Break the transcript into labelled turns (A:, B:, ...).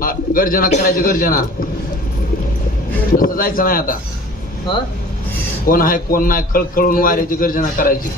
A: गर्जना करायची गर्जना. तसं जायचं नाही आता.
B: हा?
A: कोण आहे कोण नाही खळखळून वाऱ्याची गर्जना करायची.